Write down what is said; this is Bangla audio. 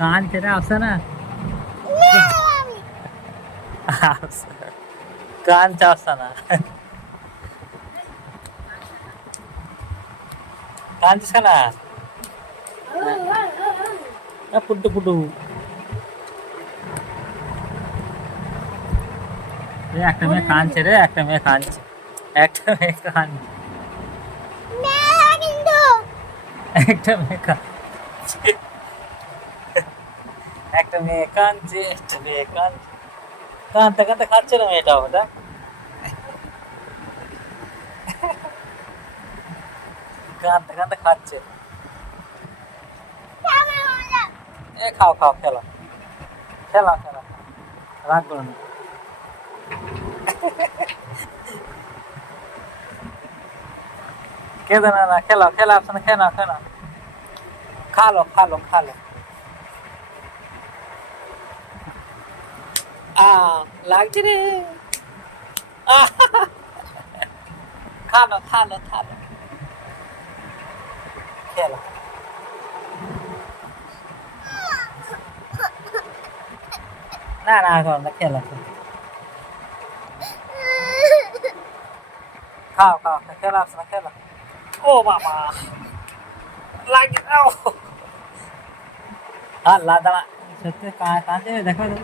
কাঁদছে রে, আসছে না? কাঁদছে, আসছে না? কাঁদছিস কেন? পুটু পুটু, একটা মেয়ে কাঁদছে রে, একটা মেয়ে কাঁদছে, একটা মেয়ে কাঁদছে, একটা মেয়ে কাঁদছে, একটা মেয়ে কাঁদছে, একটা মেয়ে কাঁদছে, কাঁদতে কাঁদতে খাচ্ছে না মেয়েটা, ওটা কাঁদতে কাঁদতে খাচ্ছে। এ খাও খাও, খেলো খেলো খেলো, রাগ করো না। কেঁদো না, না খেলো, খেলো আপনি, খেয়ে নাও, খেয়ে নাও, খালো খালো খালো। আ লাগছে রে, আহ, খালো খালো খালো, খেলো। না না করো না, খেলো খেলো। খাও খাও, খেলো আপনি, খেলো। ও বাবা, লাগে, ও আল্লাহ, দাঁড়া, সত্যি কাঁদছে, দেখো তো।